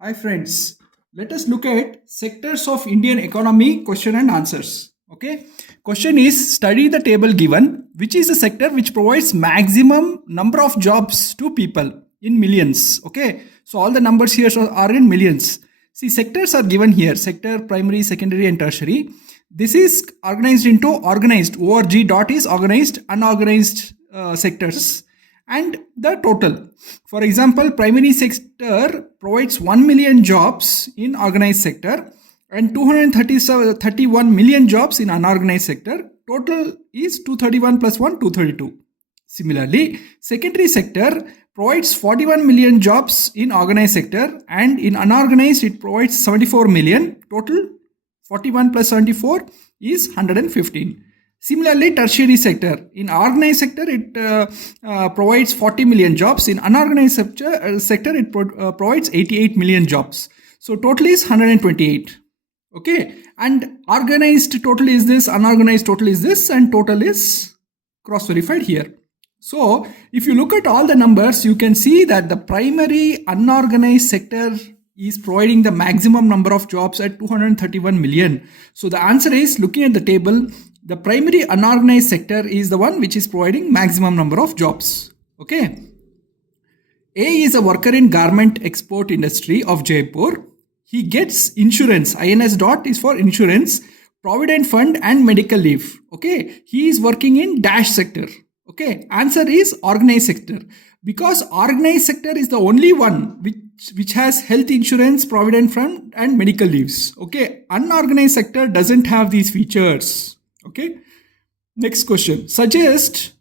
Hi friends, let us look at sectors of Indian economy question and answers. Okay, question is study the table given which is the sector which provides maximum number of jobs to people in millions. Okay, so all the numbers here are in millions. See, sectors are given here: sector, primary, secondary, and tertiary. This is organized into organized. ORG dot is organized, unorganized sectors and the total. For example, primary sector provides 1 million jobs in organized sector and 231 million jobs in unorganized sector. Total is 231 plus 1, 232. Similarly, secondary sector provides 41 million jobs in organized sector and in unorganized it provides 74 million. Total 41 plus 74 is 115. Similarly, tertiary sector. In organized sector, it provides 40 million jobs. In unorganized sector, it provides 88 million jobs. So total is 128. Okay. And organized total is this, unorganized total is this, and total is cross-verified here. So if you look at all the numbers, you can see that the primary unorganized sector is providing the maximum number of jobs at 231 million. So the answer is, looking at the table, the primary unorganized sector is the one which is providing maximum number of jobs. Okay. A is a worker in garment export industry of Jaipur. He gets insurance. INS dot is for insurance, provident fund and medical leave. Okay. He is working in dash sector. Okay. Answer is organized sector, because organized sector is the only one which has health insurance, provident fund and medical leaves. Okay. Unorganized sector doesn't have these features. Okay. Next question. Suggest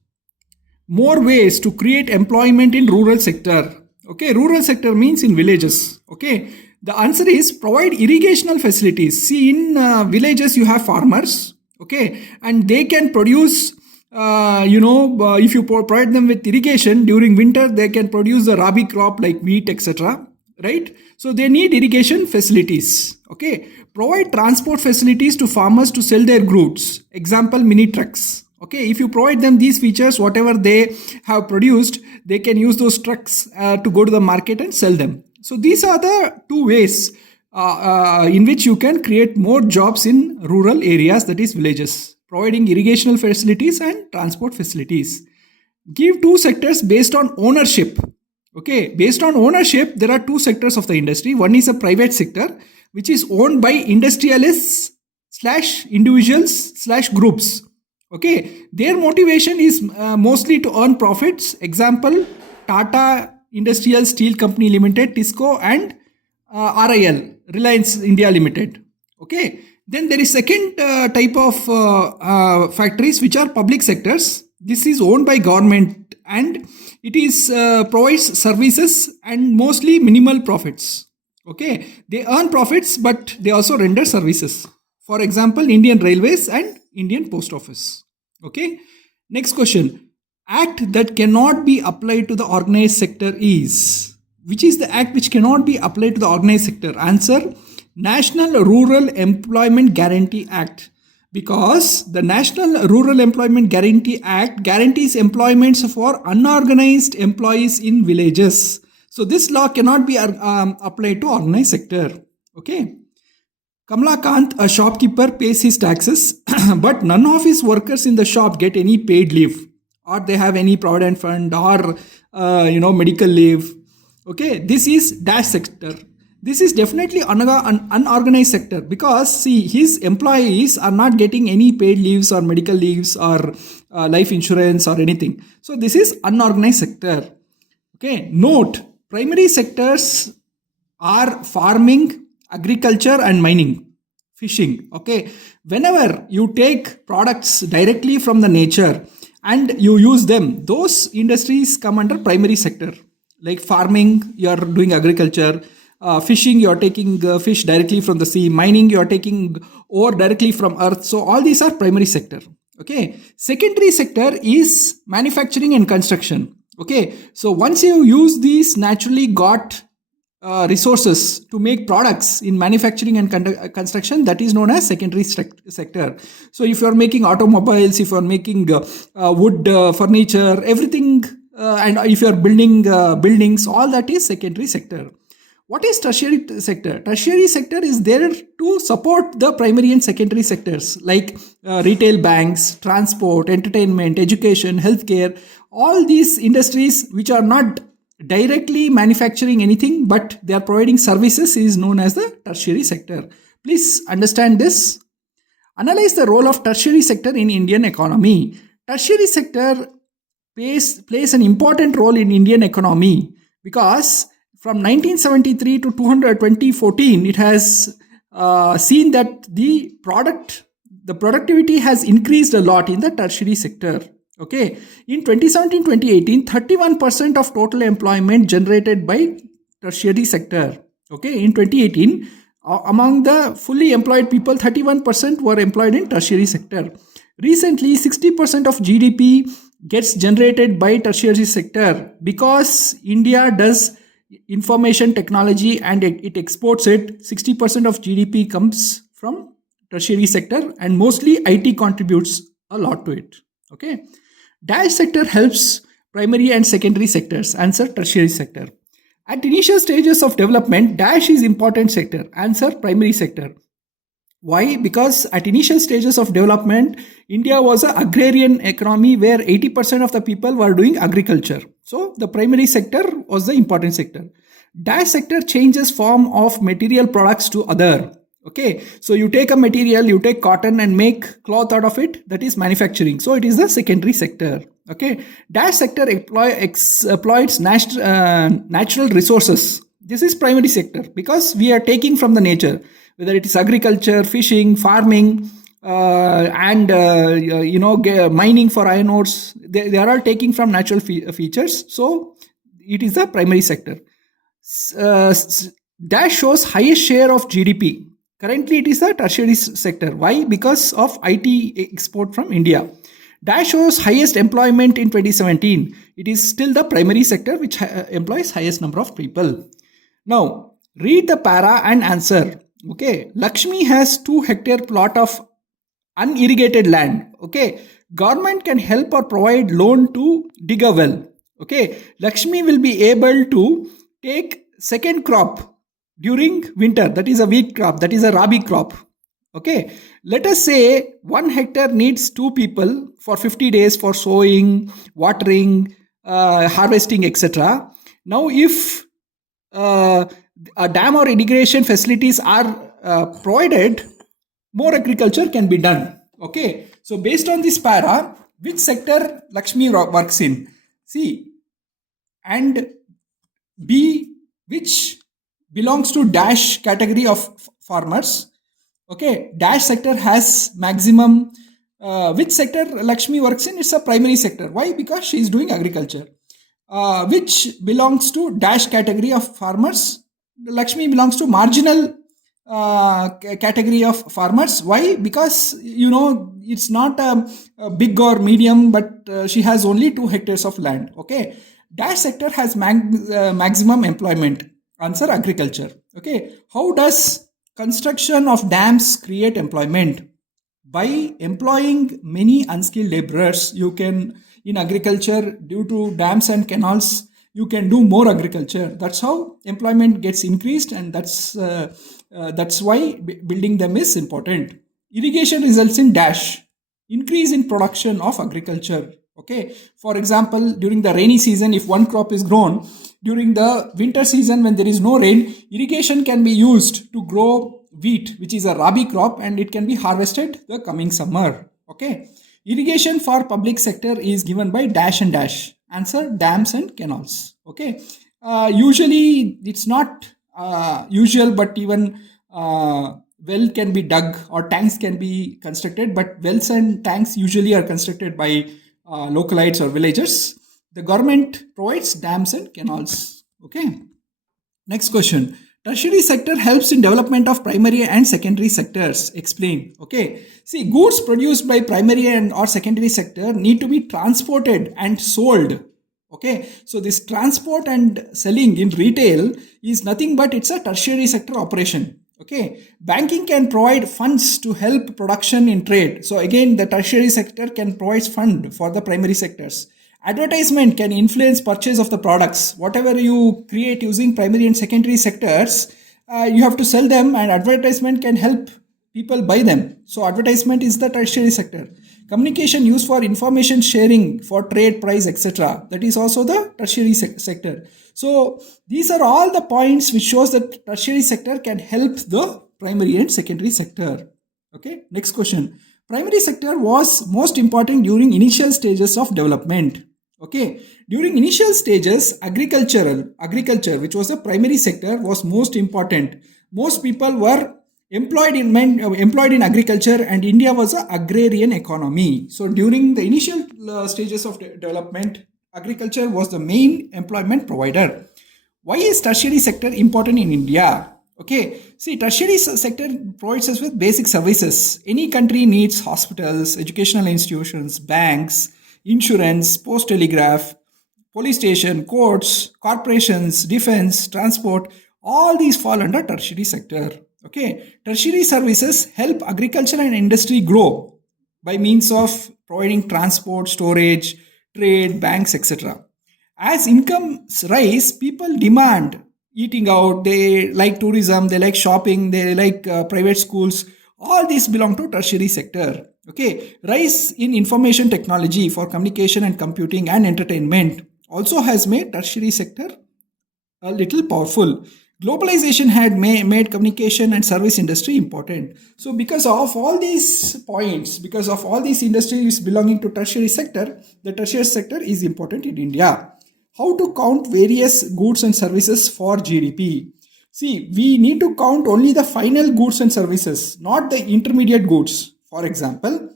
more ways to create employment in rural sector. Okay. Rural sector means in villages. Okay. The answer is provide irrigational facilities. See, in villages you have farmers. Okay. And they can produce, if you provide them with irrigation during winter, they can produce the rabi crop like wheat, etc. Right? So they need irrigation facilities. Okay. Provide transport facilities to farmers to sell their goods. Example, mini trucks. Okay. If you provide them these features, whatever they have produced, they can use those trucks to go to the market and sell them. So these are the two ways in which you can create more jobs in rural areas, that is villages. Providing irrigational facilities and transport facilities. Give two sectors based on ownership. Okay, based on ownership, there are two sectors of the industry. One is a private sector, which is owned by industrialists / individuals / groups. Okay, their motivation is mostly to earn profits. Example, Tata Industrial Steel Company Limited, TISCO, and RIL, Reliance India Limited. Okay. Then there is second type of factories which are public sectors. This is owned by government and it is provides services and mostly minimal profits. Okay, they earn profits but they also render services. For example, Indian Railways and Indian Post Office. Okay. Next question. Act that cannot be applied to the organized sector is, which is the act which cannot be applied to the organized sector? Answer, National Rural Employment Guarantee Act, because the National Rural Employment Guarantee Act guarantees employments for unorganized employees in villages. So this law cannot be applied to organized sector. Okay. Kamalakant, a shopkeeper, pays his taxes, but none of his workers in the shop get any paid leave, or they have any provident fund or medical leave. Okay, this is dash sector. This is definitely unorganized sector, because see, his employees are not getting any paid leaves or medical leaves or life insurance or anything. So this is unorganized sector. Okay, note, primary sectors are farming, agriculture and mining, fishing. Okay, whenever you take products directly from the nature and you use them, those industries come under primary sector. Like farming, you are doing agriculture. Fishing, you are taking fish directly from the sea. Mining, you are taking ore directly from earth. So all these are primary sector. Okay. Secondary sector is manufacturing and construction. Okay. So once you use these naturally got resources to make products in manufacturing and construction, that is known as secondary sector. So if you are making automobiles, if you are making wood, furniture, everything, and if you are building buildings, all that is secondary sector. What is tertiary sector? Tertiary sector is there to support the primary and secondary sectors like retail, banks, transport, entertainment, education, healthcare. All these industries which are not directly manufacturing anything but they are providing services is known as the tertiary sector. Please understand this. Analyze the role of tertiary sector in Indian economy. Tertiary sector plays an important role in Indian economy because from 1973 to 2014, it has seen that the productivity has increased a lot in the tertiary sector. Okay, in 2017-2018, 31% of total employment generated by tertiary sector. Okay, in 2018, among the fully employed people, 31% were employed in tertiary sector. Recently, 60% of GDP gets generated by tertiary sector because India does information technology and it exports it. 60% of GDP comes from tertiary sector and mostly IT contributes a lot to it. Okay. Dash sector helps primary and secondary sectors. Answer tertiary sector. At initial stages of development, dash is important sector. Answer primary sector. Why? Because at initial stages of development, India was an agrarian economy where 80% of the people were doing agriculture. So the primary sector was the important sector. Dash sector changes form of material products to other. Okay, so you take a material, you take cotton and make cloth out of it. That is manufacturing. So it is the secondary sector. Okay, dash sector exploits natural resources. This is primary sector because we are taking from the nature, whether it is agriculture, fishing, farming, and mining for iron ores. They are all taking from natural features. So it is the primary sector. Dash shows highest share of GDP. Currently, it is the tertiary sector. Why? Because of IT export from India. Dash shows highest employment in 2017. It is still the primary sector which employs highest number of people. Now, read the para and answer. Okay, Lakshmi has 2-hectare plot of unirrigated land. Okay, government can help or provide loan to dig a well. Okay, Lakshmi will be able to take second crop during winter. That is a wheat crop. That is a rabi crop. Okay, let us say 1 hectare needs 2 people for 50 days for sowing, watering, harvesting, etc. Now, if a dam or irrigation facilities are provided, more agriculture can be done. Okay, so based on this para, which sector Lakshmi works in? C. And B, which belongs to dash category of farmers. Okay, dash sector has maximum. Which sector Lakshmi works in? It's a primary sector. Why? Because she is doing agriculture. Which belongs to dash category of farmers? Lakshmi belongs to marginal category of farmers. Why? Because it's not a big or medium, but she has only 2 hectares of land. Okay, dash sector has maximum employment. Answer agriculture. Okay, how does construction of dams create employment? By employing many unskilled laborers, you can, in agriculture, due to dams and canals, you can do more agriculture. That's how employment gets increased, and that's why building them is important. Irrigation results in dash increase in production of agriculture. Okay, for example, during the rainy season, if one crop is grown, during the winter season when there is no rain, irrigation can be used to grow wheat, which is a rabi crop, and it can be harvested the coming summer. Okay, irrigation for public sector is given by dash and dash. Answer dams and canals. Okay, usually it's not usual, but even well can be dug or tanks can be constructed, but wells and tanks usually are constructed by localites or villagers. The government provides dams and canals. Okay. Next question. Tertiary sector helps in development of primary and secondary sectors. Explain. Okay. See, goods produced by primary and or secondary sector need to be transported and sold. Okay. So this transport and selling in retail is nothing but it's a tertiary sector operation. Okay, banking can provide funds to help production in trade. So again, the tertiary sector can provide fund for the primary sectors. Advertisement can influence purchase of the products. Whatever you create using primary and secondary sectors, you have to sell them, and advertisement can help people buy them. So advertisement is the tertiary sector. Communication used for information sharing, for trade, price, etc., that is also the tertiary sector. So these are all the points which shows that tertiary sector can help the primary and secondary sector. Okay, next question. Primary sector was most important during initial stages of development. Okay, during initial stages, agriculture, which was the primary sector, was most important. Most people were employed in agriculture, and India was an agrarian economy. So during the initial stages of development, agriculture was the main employment provider. Why is tertiary sector important in India? Okay, see, tertiary sector provides us with basic services. Any country needs hospitals, educational institutions, banks, insurance, post telegraph, police station, courts, corporations, defense, transport. All these fall under tertiary sector. Okay, tertiary services help agriculture and industry grow by means of providing transport, storage, trade, banks, etc. As incomes rise, people demand eating out, they like tourism, they like shopping, they like private schools. All these belong to tertiary sector. Okay, rise in information technology for communication and computing and entertainment also has made tertiary sector a little powerful. Globalization had made communication and service industry important. So because of all these points, because of all these industries belonging to tertiary sector, the tertiary sector is important in India. How to count various goods and services for GDP? See, we need to count only the final goods and services, not the intermediate goods. For example,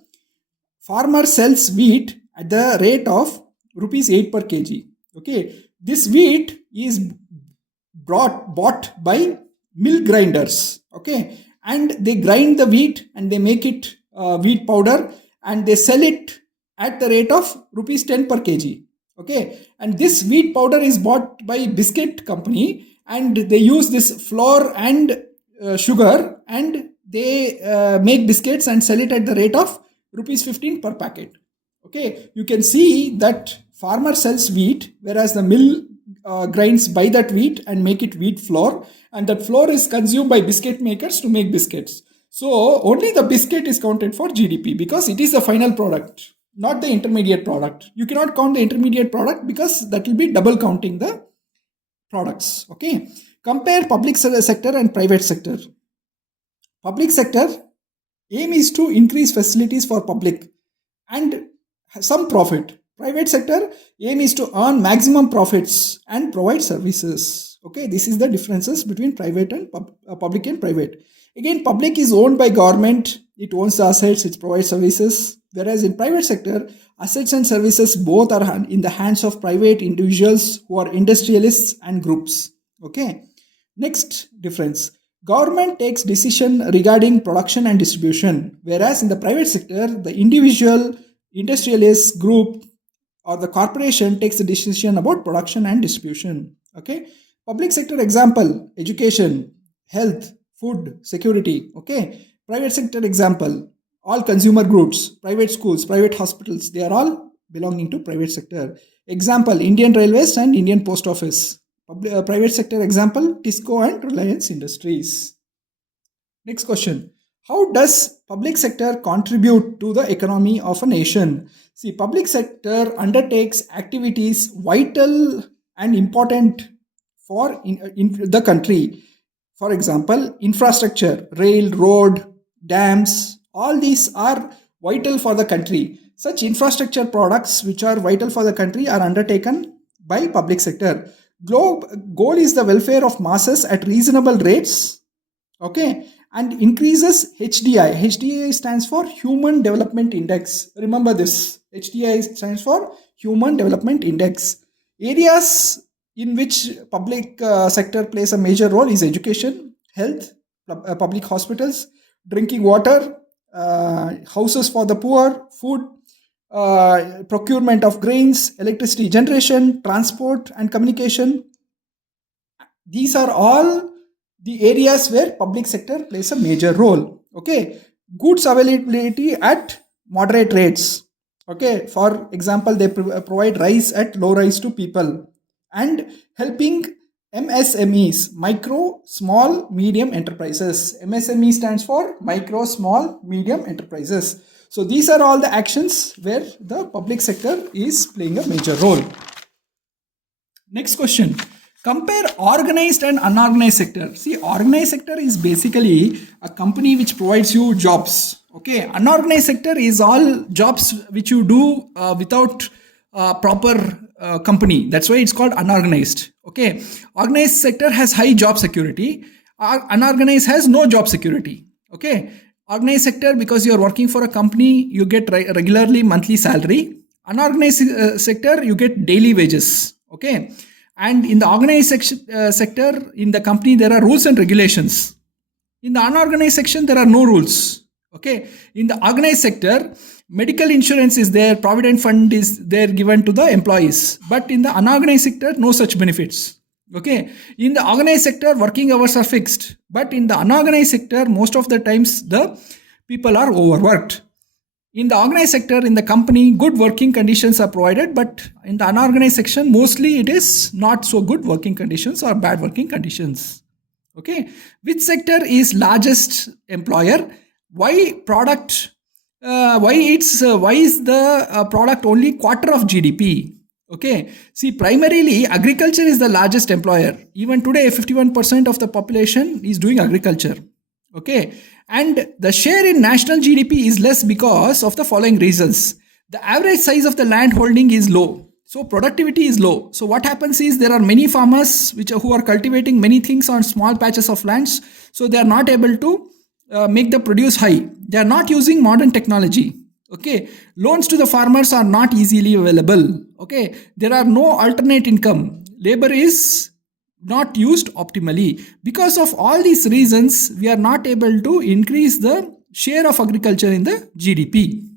farmer sells wheat at the rate of rupees 8 per kg. Okay, this wheat is bought by mill grinders. Okay, and they grind the wheat and they make it wheat powder, and they sell it at the rate of rupees 10 per kg. Okay, and this wheat powder is bought by biscuit company, and they use this flour and sugar, and they make biscuits and sell it at the rate of rupees 15 per packet. Okay, you can see that farmer sells wheat, whereas the mill grinds by that wheat and make it wheat flour, and that flour is consumed by biscuit makers to make biscuits. So only the biscuit is counted for GDP because it is the final product, not the intermediate product. You cannot count the intermediate product because that will be double counting the products. Okay, compare public sector and private sector. Public sector aim is to increase facilities for public and some profit. Private sector aim is to earn maximum profits and provide services. Okay, this is the differences between private and public and private. Again, public is owned by government. It owns the assets, it provides services. Whereas in private sector, assets and services both are in the hands of private individuals who are industrialists and groups. Okay. Next difference. Government takes decision regarding production and distribution, whereas in the private sector, the individual, industrialist group or the corporation takes the decision about production and distribution. Okay. Public sector example, education, health, food, security. Okay. Private sector example, all consumer goods, private schools, private hospitals, they are all belonging to private sector. Example, Indian Railways and Indian Post Office. Private sector example, Tisco and Reliance Industries. Next question. How does public sector contribute to the economy of a nation? See, public sector undertakes activities vital and important for in the country. For example, infrastructure, rail, road, dams, all these are vital for the country. Such infrastructure products which are vital for the country are undertaken by public sector. Goal is the welfare of masses at reasonable rates. Okay, and increases HDI. HDI stands for Human Development Index. Remember this. HDI stands for Human Development Index. Areas in which public sector plays a major role is education, health, public hospitals, drinking water, houses for the poor, food, procurement of grains, electricity generation, transport and communication. These are all the areas where public sector plays a major role. Okay, goods availability at moderate rates. Okay, for example, they provide rice at low rise to people and helping MSMEs, micro, small, medium enterprises. MSME stands for micro, small, medium enterprises. So these are all the actions where the public sector is playing a major role. Next question. Compare organized and unorganized sector. See, organized sector is basically a company which provides you jobs. Okay, unorganized sector is all jobs which you do without proper company. That's why it's called unorganized. Okay, organized sector has high job security. Unorganized has no job security. Okay, organized sector, because you are working for a company, you get regularly monthly salary. Unorganized sector, you get daily wages. Okay, and in the organized sector, in the company, there are rules and regulations. In the unorganized section, there are no rules. Okay, in the organized sector, medical insurance is there, provident fund is there given to the employees, but in the unorganized sector, no such benefits. Okay, in the organized sector, working hours are fixed, but in the unorganized sector, most of the times the people are overworked. In the organized sector, in the company, good working conditions are provided, but in the unorganized section, mostly it is not so good working conditions or bad working conditions. Okay, which sector is largest employer? Why product? Why is the product only quarter of GDP? Okay, see, primarily agriculture is the largest employer. Even today, 51% of the population is doing agriculture. Okay, and the share in national GDP is less because of the following reasons. The average size of the land holding is low, so productivity is low. So what happens is there are many farmers who are cultivating many things on small patches of lands, so they are not able to make the produce high. They are not using modern technology. Okay, loans to the farmers are not easily available. Okay, there are no alternate income. Labor is not used optimally. Because of all these reasons, we are not able to increase the share of agriculture in the GDP.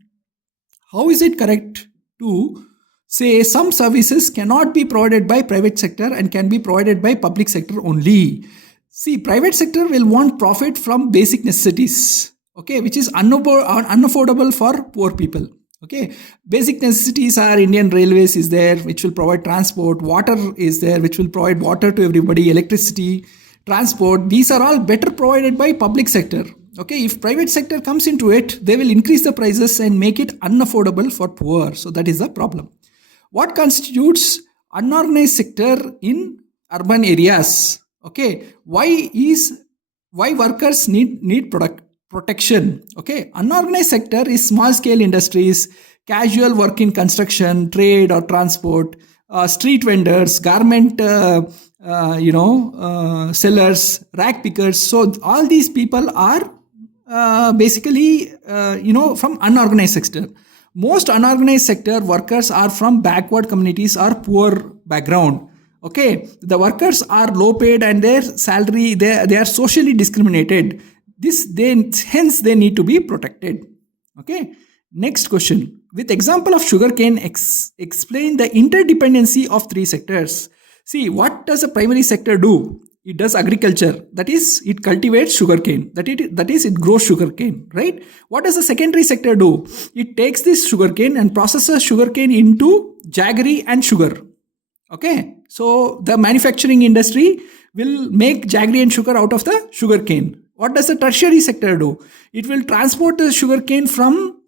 How is it correct to say some services cannot be provided by private sector and can be provided by public sector only? See, private sector will want profit from basic necessities, okay, which is unaffordable for poor people. Okay, basic necessities are Indian Railways is there, which will provide transport. Water is there, which will provide water to everybody. Electricity, transport. These are all better provided by public sector. Okay, if private sector comes into it, they will increase the prices and make it unaffordable for poor. So that is the problem. What constitutes unorganized sector in urban areas? Okay, why workers need protection? Okay, unorganized sector is small scale industries, casual work in construction, trade or transport, street vendors, garment sellers, rack pickers. So all these people are basically from unorganized sector. Most unorganized sector workers are from backward communities or poor background. Okay, the workers are low paid and their salary, they are socially discriminated. Hence they need to be protected. Okay, next question. With example of sugarcane, explain the interdependency of three sectors. See, what does a primary sector do? It does agriculture, that is, it cultivates sugarcane, that is, it grows sugarcane, right? What does the secondary sector do? It takes this sugarcane and processes sugarcane into jaggery and sugar. Okay, so the manufacturing industry will make jaggery and sugar out of the sugarcane. What does the tertiary sector do? It will transport the sugarcane from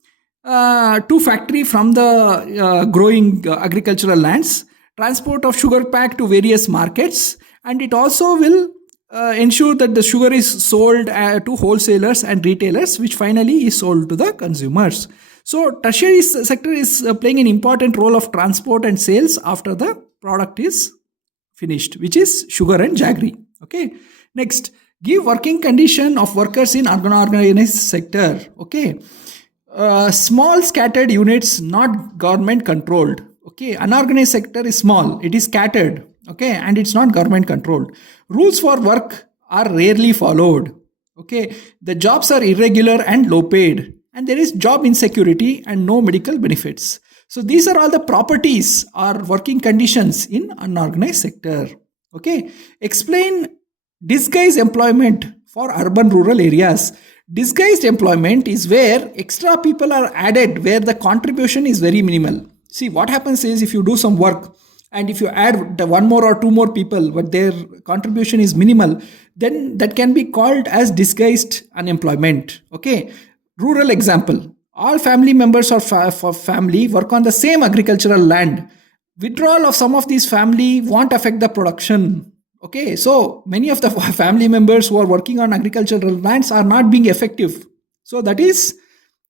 to factory from the growing agricultural lands, transport of sugar pack to various markets, and it also will ensure that the sugar is sold to wholesalers and retailers, which finally is sold to the consumers. So tertiary sector is playing an important role of transport and sales after the product is finished, which is sugar and jaggery. Okay, next, give working condition of workers in unorganized sector. Okay, small scattered units, not government controlled. Okay, unorganized sector is small, it is scattered. Okay, and it's not government controlled. Rules for work are rarely followed. Okay, the jobs are irregular and low paid, and there is job insecurity and no medical benefits. So these are all the properties or working conditions in unorganized sector. Okay, explain disguise employment for urban rural areas. Disguised employment is where extra people are added where the contribution is very minimal. See, what happens is if you do some work and if you add the one more or two more people but their contribution is minimal, then that can be called as disguised unemployment. Okay, rural example: all family members of family work on the same agricultural land. Withdrawal of some of these family won't affect the production. Okay, so many of the family members who are working on agricultural lands are not being effective. So that is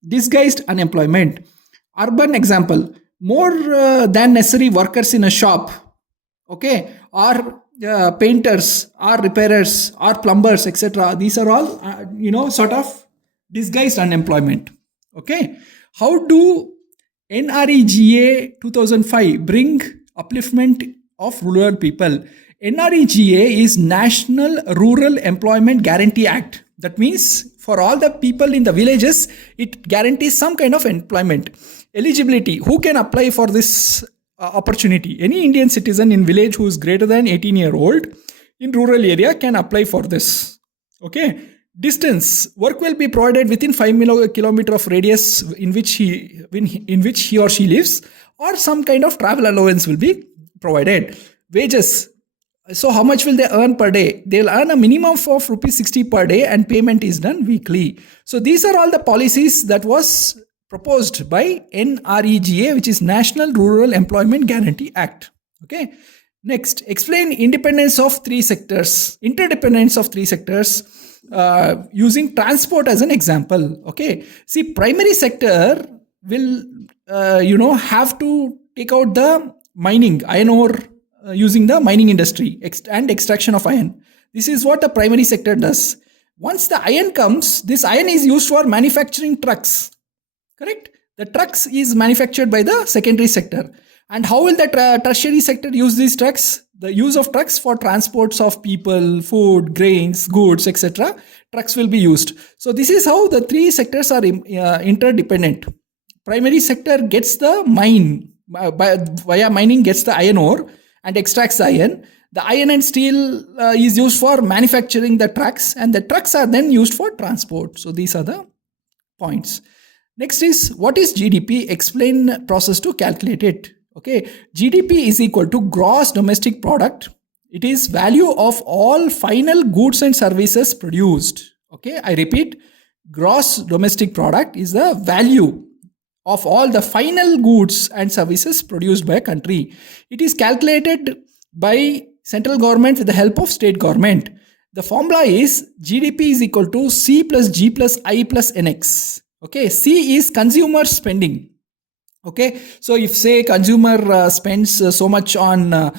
disguised unemployment. Urban example: more than necessary workers in a shop, okay, or painters, or repairers, or plumbers, etc. These are all sort of disguised unemployment. Okay, how do NREGA 2005 bring upliftment of rural people? NREGA is National Rural Employment Guarantee Act. That means for all the people in the villages, it guarantees some kind of employment. Eligibility: who can apply for this opportunity? Any Indian citizen in village who is greater than 18-year-old in rural area can apply for this. Okay. Distance: work will be provided within 5 kilometer of radius in which he or she lives, or some kind of travel allowance will be provided. Wages: so how much will they earn per day? They'll earn a minimum of rupees 60 per day and payment is done weekly. So these are all the policies that was proposed by NREGA, which is National Rural Employment Guarantee Act. Okay. Next, explain interdependence of three sectors using transport as an example. Okay. See, primary sector will have to take out the mining, iron ore, using the mining industry and extraction of iron. This is what the primary sector does. Once the iron comes, this iron is used for manufacturing trucks. Correct? The trucks is manufactured by the secondary sector. And how will the tertiary sector use these trucks? The use of trucks for transports of people, food, grains, goods, etc. Trucks will be used. So this is how the three sectors are interdependent. Primary sector gets the mine, via mining gets the iron ore and extracts the iron. The iron and steel is used for manufacturing the trucks, and the trucks are then used for transport. So these are the points. Next is, what is GDP? Explain process to calculate it. Okay, GDP is equal to gross domestic product. It is value of all final goods and services produced. Okay, I repeat, gross domestic product is the value of all the final goods and services produced by a country. It is calculated by central government with the help of state government. The formula is GDP is equal to C plus G plus I plus NX. Okay, C is consumer spending. Okay, so if say consumer spends so much on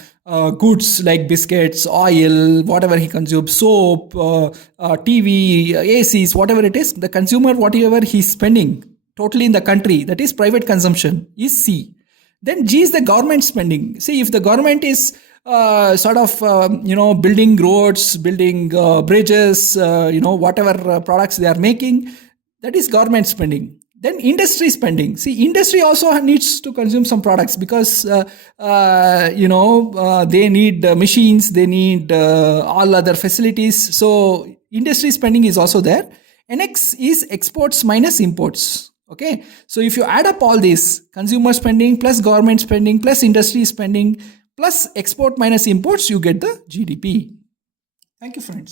goods like biscuits, oil, whatever he consumes, soap, TV, ACs, whatever it is, the consumer, whatever he's spending totally in the country, that is private consumption, is C. Then G is the government spending. See, if the government is building roads, building bridges, whatever products they are making, that is government spending. Then industry spending. See, industry also needs to consume some products because, they need machines, they need all other facilities. So industry spending is also there. NX is exports minus imports. Okay. So if you add up all this, consumer spending plus government spending plus industry spending plus export minus imports, you get the GDP. Thank you, friends.